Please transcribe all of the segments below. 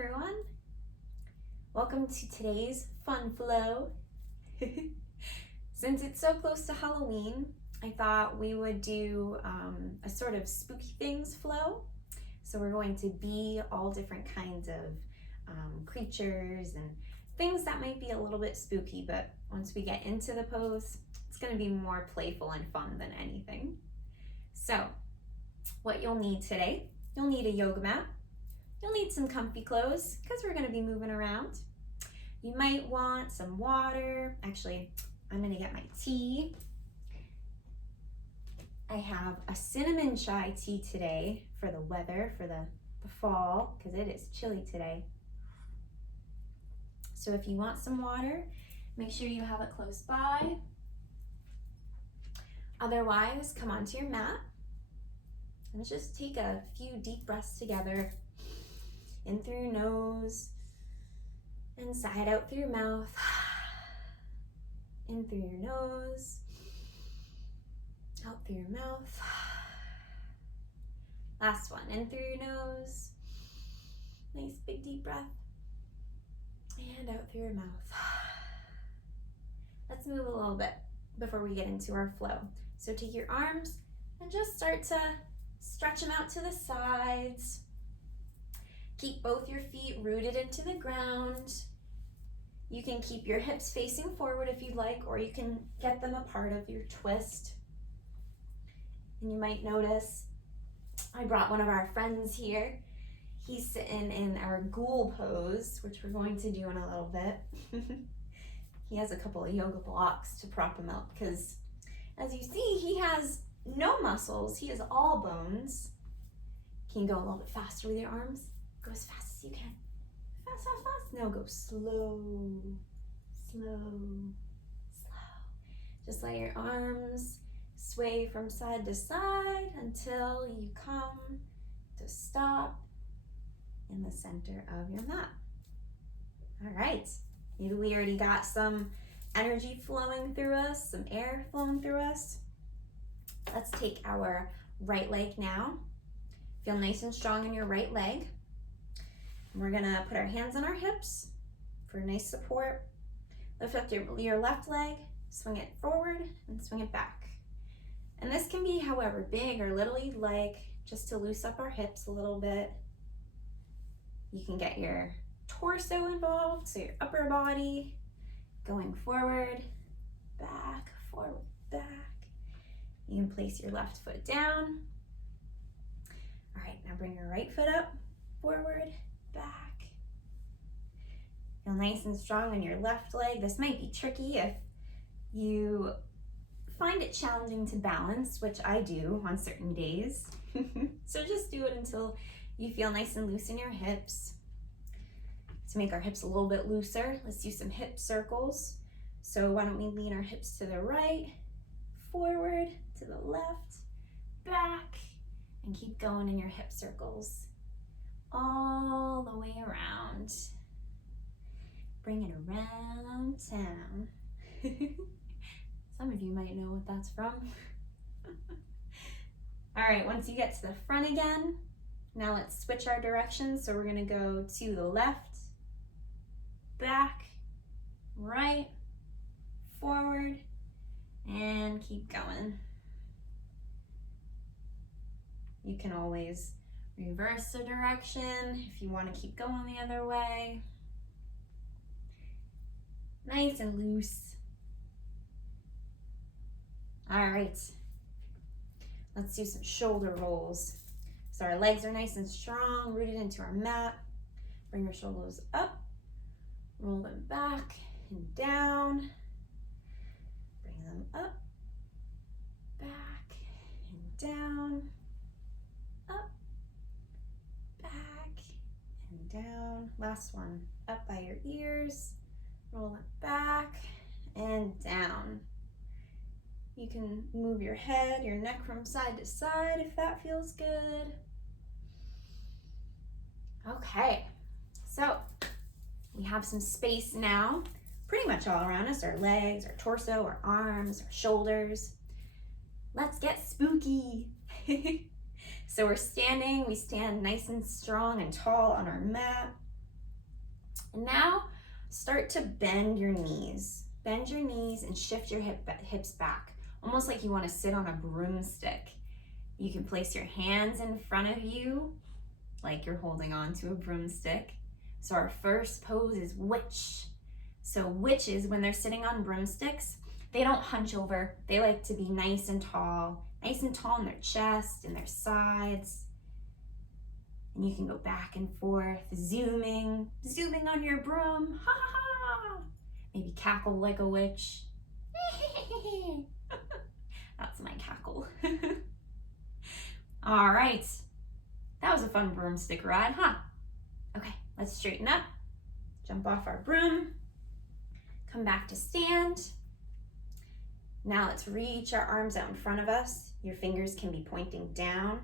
everyone. Welcome to today's fun flow. Since it's so close to Halloween, I thought we would do a sort of spooky things flow. So we're going to be all different kinds of creatures and things that might be a little bit spooky, but once we get into the pose, it's going to be more playful and fun than anything. So what you'll need today, you'll need a yoga mat. You'll need some comfy clothes because we're going to be moving around. You might want some water. Actually, I'm going to get my tea. I have a cinnamon chai tea today for the weather, for the fall, because it is chilly today. So if you want some water, make sure you have it close by. Otherwise, come onto your mat and just take a few deep breaths together. In through your nose, and sigh out through your mouth. In through your nose, out through your mouth. Last one, in through your nose. Nice big deep breath. And out through your mouth. Let's move a little bit before we get into our flow. So take your arms and just start to stretch them out to the sides. Keep both your feet rooted into the ground. You can keep your hips facing forward if you'd like, or you can get them a part of your twist. And you might notice I brought one of our friends here. He's sitting in our ghoul pose, which we're going to do in a little bit. He has a couple of yoga blocks to prop him up because, as you see, he has no muscles. He is all bones. Can you go a little bit faster with your arms? Go as fast as you can. Fast, fast, fast. No, go slow, slow, slow. Just let your arms sway from side to side until you come to stop in the center of your mat. All right. Maybe we already got some energy flowing through us, some air flowing through us. Let's take our right leg now. Feel nice and strong in your right leg. We're gonna put our hands on our hips for nice support. Lift up your left leg, swing it forward and swing it back. And this can be however big or little you'd like, just to loosen up our hips a little bit. You can get your torso involved, so your upper body going forward, back, forward, back. You can place your left foot down. All right, now bring your right foot up, forward, back. Feel nice and strong on your left leg. This might be tricky if you find it challenging to balance, which I do on certain days. So just do it until you feel nice and loose in your hips. To make our hips a little bit looser, let's do some hip circles. So why don't we lean our hips to the right, forward, to the left, back, and keep going in your hip circles all the way around. Bring it around town. Some of you might know what that's from. All right, once you get to the front again, now let's switch our direction. So we're gonna go to the left, back, right, forward, and keep going. You can always reverse the direction if you want to keep going the other way. Nice and loose. All right, let's do some shoulder rolls. So our legs are nice and strong, rooted into our mat. Bring your shoulders up, roll them back and down. Bring them up, back and down, up, back and down. Last one, up by your ears, roll it back and down. You can move your head, your neck from side to side if that feels good. Okay, so we have some space now, pretty much all around us, our legs, our torso, our arms, our shoulders. Let's get spooky. So we're standing, we stand nice and strong and tall on our mat. And now start to bend your knees. Bend your knees and shift your hips back, almost like you want to sit on a broomstick. You can place your hands in front of you like you're holding on to a broomstick. So our first pose is witch. So witches, when they're sitting on broomsticks, they don't hunch over. They like to be nice and tall in their chest and their sides. And you can go back and forth, zooming on your broom. Ha ha ha! Maybe cackle like a witch. That's my cackle. All right. That was a fun broomstick ride, huh? Okay, let's straighten up. Jump off our broom. Come back to stand. Now let's reach our arms out in front of us. Your fingers can be pointing down.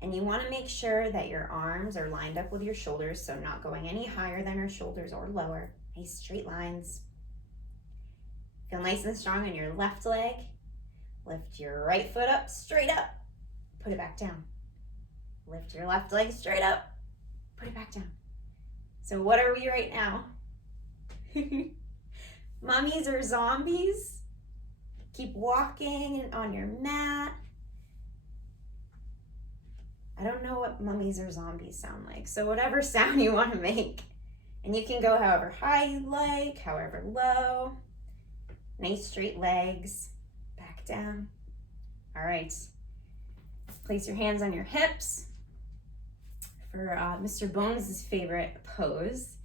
And you want to make sure that your arms are lined up with your shoulders, so not going any higher than your shoulders or lower. Nice straight lines. Feel nice and strong in your left leg. Lift your right foot up, straight up. Put it back down. Lift your left leg straight up. Put it back down. So what are we right now? Mummies or zombies? Keep walking on your mat. I don't know what mummies or zombies sound like, so whatever sound you want to make. And you can go however high you like, however low. Nice straight legs. Back down. All right. Place your hands on your hips for Mr. Bones' favorite pose.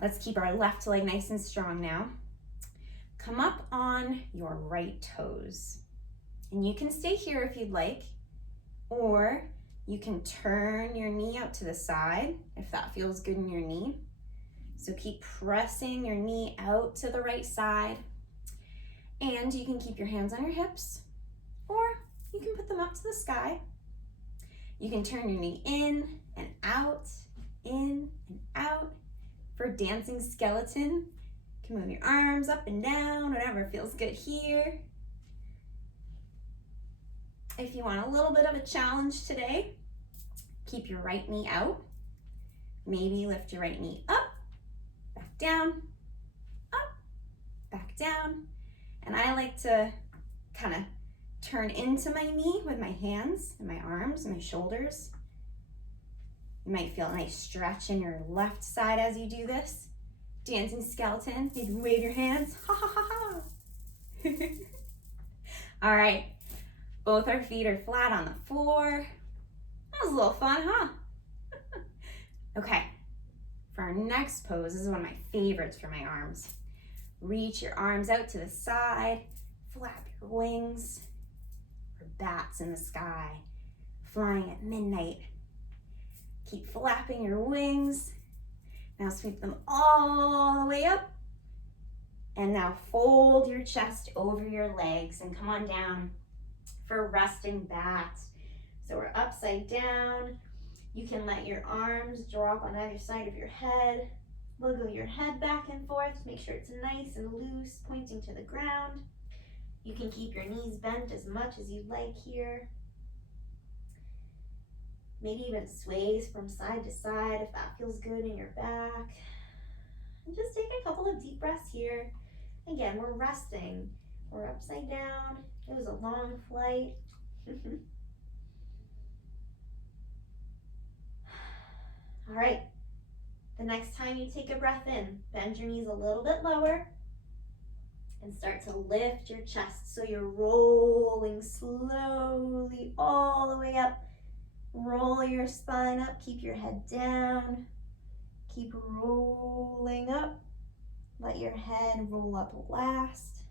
Let's keep our left leg nice and strong now. Come up on your right toes. And you can stay here if you'd like, or you can turn your knee out to the side if that feels good in your knee. So keep pressing your knee out to the right side. And you can keep your hands on your hips, or you can put them up to the sky. You can turn your knee in and out. For dancing skeleton, you can move your arms up and down, whatever feels good here. If you want a little bit of a challenge today, keep your right knee out. Maybe lift your right knee up, back down, up, back down. And I like to kind of turn into my knee with my hands and my arms and my shoulders. You might feel a nice stretch in your left side as you do this. Dancing skeleton, maybe wave your hands. Ha ha ha ha. All right, both our feet are flat on the floor. That was a little fun, huh? Okay, for our next pose, this is one of my favorites for my arms. Reach your arms out to the side, flap your wings. We're bats in the sky, flying at midnight. Keep flapping your wings. Now sweep them all the way up. And now fold your chest over your legs and come on down for resting bat. So we're upside down. You can let your arms drop on either side of your head. Wiggle your head back and forth. Make sure it's nice and loose, pointing to the ground. You can keep your knees bent as much as you'd like here. Maybe even sways from side to side if that feels good in your back. And just take a couple of deep breaths here. Again, we're resting. We're upside down. It was a long flight. All right. The next time you take a breath in, bend your knees a little bit lower and start to lift your chest. So you're rolling slowly all the way up. Roll your spine up, keep your head down. Keep rolling up. Let your head roll up last.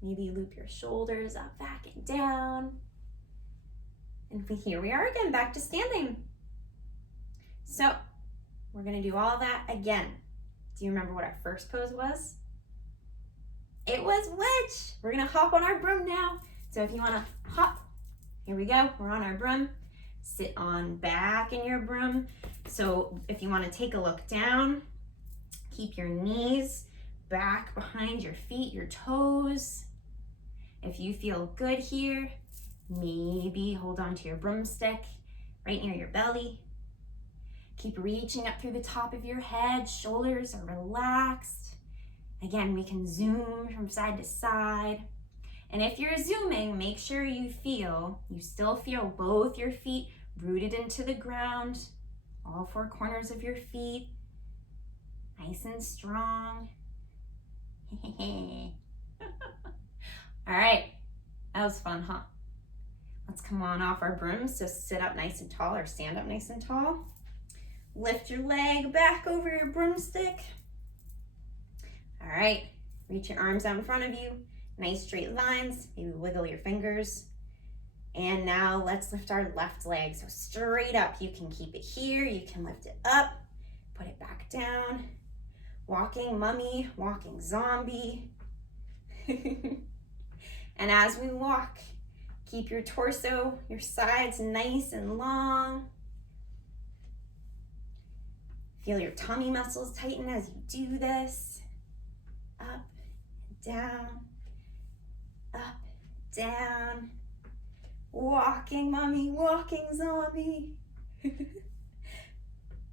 Maybe loop your shoulders up, back and down. And here we are again, back to standing. So we're gonna do all that again. Do you remember what our first pose was? It was witch. We're gonna hop on our broom now. So if you wanna hop, here we go, we're on our broom. Sit on back in your broom. So if you wanna take a look down, keep your knees back behind your feet, your toes. If you feel good here, maybe hold on to your broomstick right near your belly. Keep reaching up through the top of your head. Shoulders are relaxed. Again, we can zoom from side to side. And if you're zooming, make sure you still feel both your feet rooted into the ground, all four corners of your feet, nice and strong. All right, that was fun, huh? Let's come on off our brooms. So sit up nice and tall or stand up nice and tall. Lift your leg back over your broomstick. All right, reach your arms out in front of you. Nice straight lines, maybe wiggle your fingers. And now let's lift our left leg. So straight up, you can keep it here, you can lift it up, put it back down. Walking mummy, walking zombie. And as we walk, keep your torso, your sides nice and long. Feel your tummy muscles tighten as you do this. Up, down, up, down. Walking mummy, walking zombie.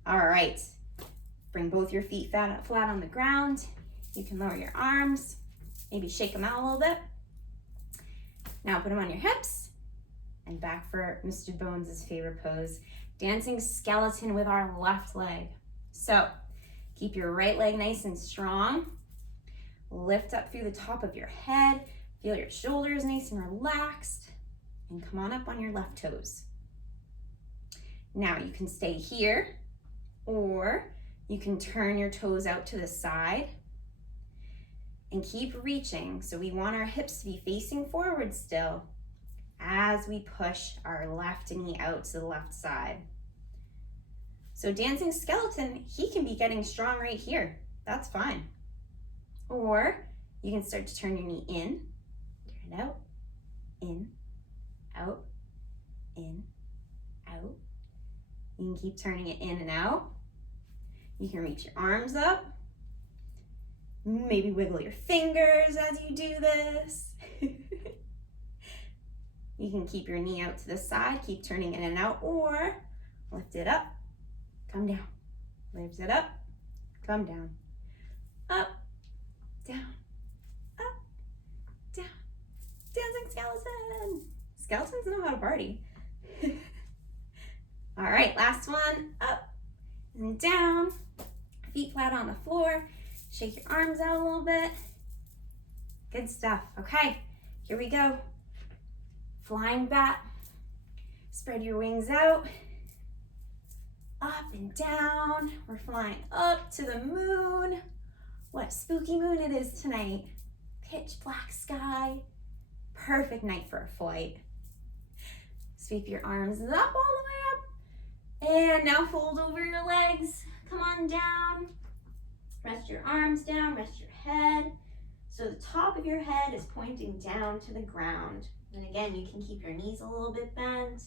All right. Bring both your feet flat on the ground. You can lower your arms, maybe shake them out a little bit. Now put them on your hips and back for Mr. Bones' favorite pose, dancing skeleton with our left leg. So keep your right leg nice and strong. Lift up through the top of your head. Feel your shoulders nice and relaxed. And come on up on your left toes. Now you can stay here, or you can turn your toes out to the side and keep reaching. So we want our hips to be facing forward still as we push our left knee out to the left side. So dancing skeleton, he can be getting strong right here. That's fine. Or you can start to turn your knee in, turn it out, in, out, in, out. You can keep turning it in and out. You can reach your arms up. Maybe wiggle your fingers as you do this. You can keep your knee out to the side, keep turning in and out, or lift it up, come down. Lift it up, come down. Up, down, up, down. Dancing skeleton. Skeletons know how to party. All right, last one. Up and down. Feet flat on the floor. Shake your arms out a little bit. Good stuff. Okay, here we go. Flying bat. Spread your wings out. Up and down. We're flying up to the moon. What spooky moon it is tonight. Pitch black sky. Perfect night for a flight. Sweep your arms up all the way up. And now fold over your legs. Come on down. Rest your arms down, rest your head. So the top of your head is pointing down to the ground. And again, you can keep your knees a little bit bent.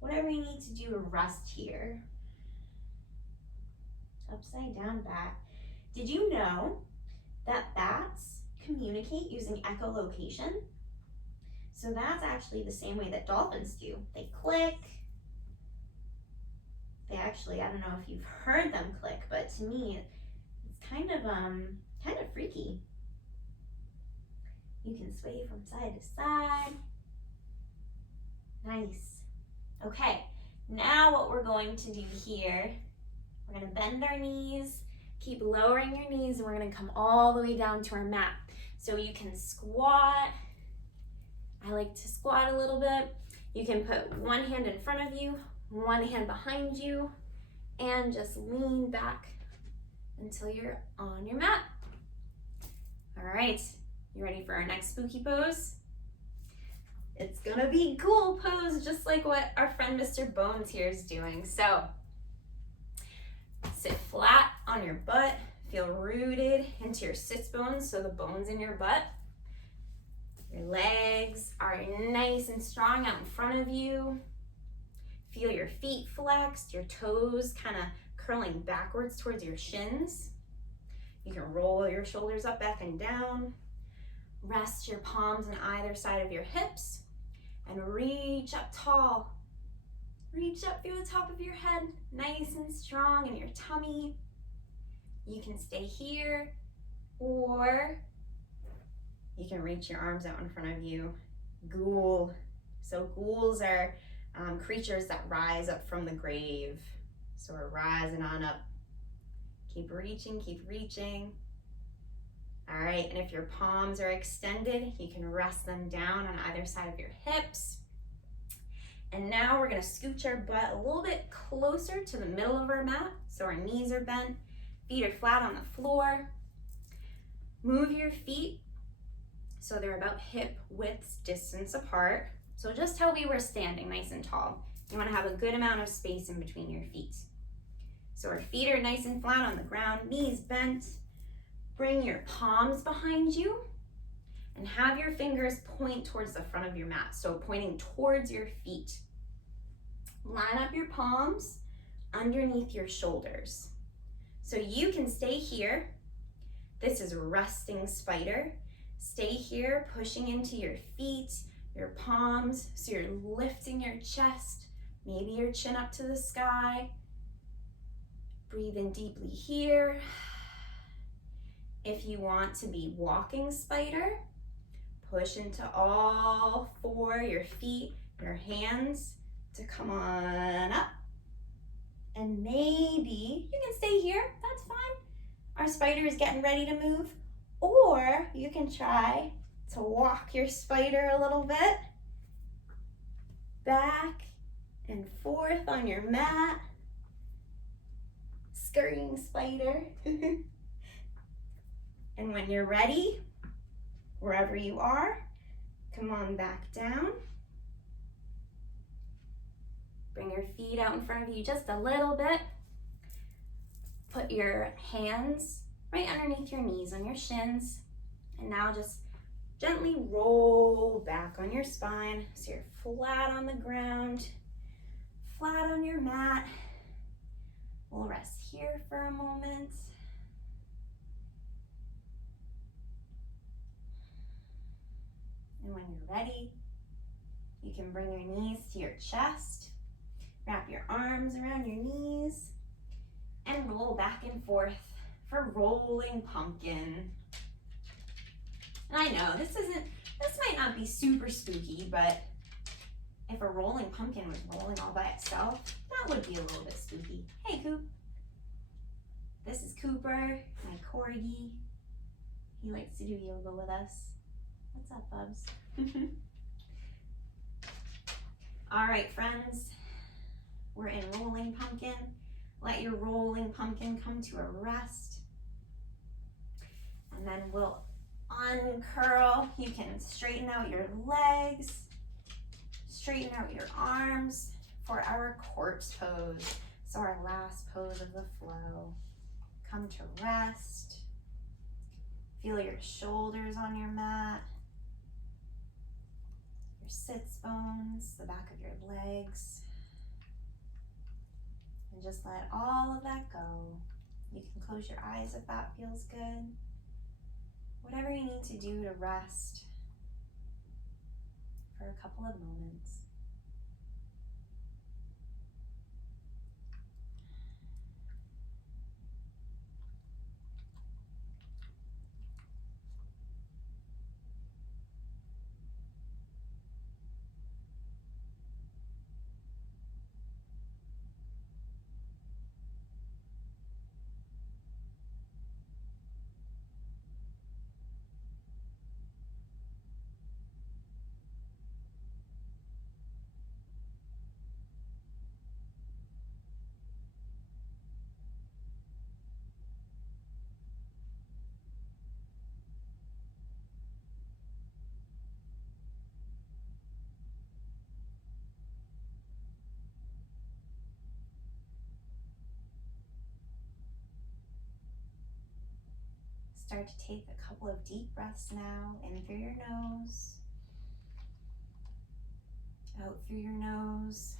Whatever you need to do to rest here. Upside down bat. Did you know that bats communicate using echolocation? So that's actually the same way that dolphins do. They click. They actually, I don't know if you've heard them click, but to me, it's kind of freaky. You can sway from side to side. Nice. Okay, now what we're going to do here, we're gonna bend our knees, keep lowering your knees, and we're gonna come all the way down to our mat. So you can squat. I like to squat a little bit. You can put one hand in front of you, one hand behind you, and just lean back until you're on your mat. All right, you ready for our next spooky pose? It's gonna be cool pose, just like what our friend Mr. Bones here is doing. So sit flat on your butt, feel rooted into your sits bones, so the bones in your butt. Your legs are nice and strong out in front of you. Feel your feet flexed, your toes kind of curling backwards towards your shins. You can roll your shoulders up, back and down. Rest your palms on either side of your hips and reach up tall. Reach up through the top of your head, nice and strong in your tummy. You can stay here, or you can reach your arms out in front of you. Ghoul. So ghouls are creatures that rise up from the grave. So we're rising on up. Keep reaching, keep reaching. All right, and if your palms are extended, you can rest them down on either side of your hips. And now we're gonna scooch our butt a little bit closer to the middle of our mat. So our knees are bent, feet are flat on the floor. Move your feet so they're about hip width distance apart. So just how we were standing, nice and tall. You wanna have a good amount of space in between your feet. So our feet are nice and flat on the ground, knees bent. Bring your palms behind you and have your fingers point towards the front of your mat. So pointing towards your feet. Line up your palms underneath your shoulders. So you can stay here. This is resting spider. Stay here, pushing into your feet, your palms. So you're lifting your chest, maybe your chin up to the sky. Breathe in deeply here. If you want to be walking spider, push into all four, your feet, your hands to come on up. And maybe you can stay here, that's fine. Our spider is getting ready to move. Or you can try to walk your spider a little bit. Back and forth on your mat. Scurrying spider. And when you're ready, wherever you are, come on back down. Bring your feet out in front of you just a little bit. Put your hands right underneath your knees on your shins. And now just gently roll back on your spine so you're flat on the ground, flat on your mat. We'll rest here for a moment. And when you're ready, you can bring your knees to your chest, wrap your arms around your knees, and roll back and forth for rolling pumpkin. And I know this might not be super spooky, but if a rolling pumpkin was rolling all by itself, that would be a little bit spooky. Hey, Coop. This is Cooper, my corgi. He likes to do yoga with us. What's up, Bubs? All right, friends, we're in rolling pumpkin. Let your rolling pumpkin come to a rest. And then we'll uncurl. You can straighten out your legs, straighten out your arms for our corpse pose. So our last pose of the flow. Come to rest. Feel your shoulders on your mat, your sits bones, the back of your legs. And just let all of that go. You can close your eyes if that feels good. Whatever you need to do to rest for a couple of moments. Start to take a couple of deep breaths now, in through your nose, out through your nose.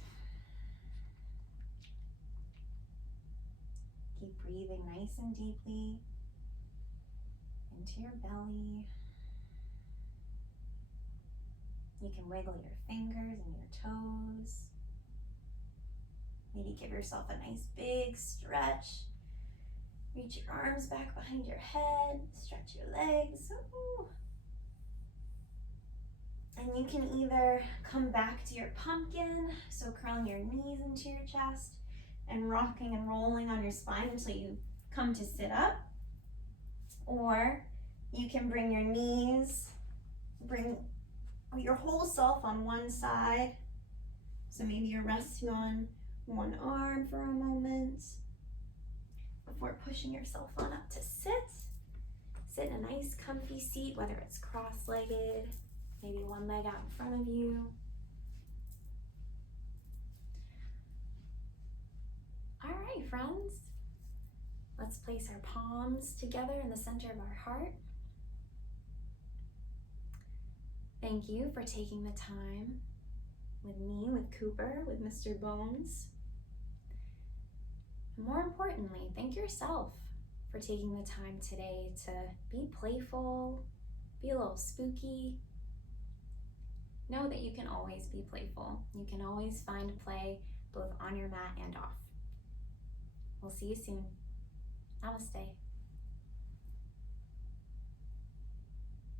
Keep breathing nice and deeply into your belly. You can wiggle your fingers and your toes. Maybe give yourself a nice big stretch. Reach your arms back behind your head, stretch your legs. Ooh. And you can either come back to your pumpkin, so curling your knees into your chest and rocking and rolling on your spine until you come to sit up. Or you can bring your knees, bring your whole self on one side. So maybe you're resting on one arm for a moment before pushing yourself on up to sit. Sit in a nice comfy seat, whether it's cross-legged, maybe one leg out in front of you. All right, friends. Let's place our palms together in the center of our heart. Thank you for taking the time with me, with Cooper, with Mr. Bones. And more importantly, thank yourself for taking the time today to be playful, be a little spooky. Know that you can always be playful. You can always find play both on your mat and off. We'll see you soon. Namaste.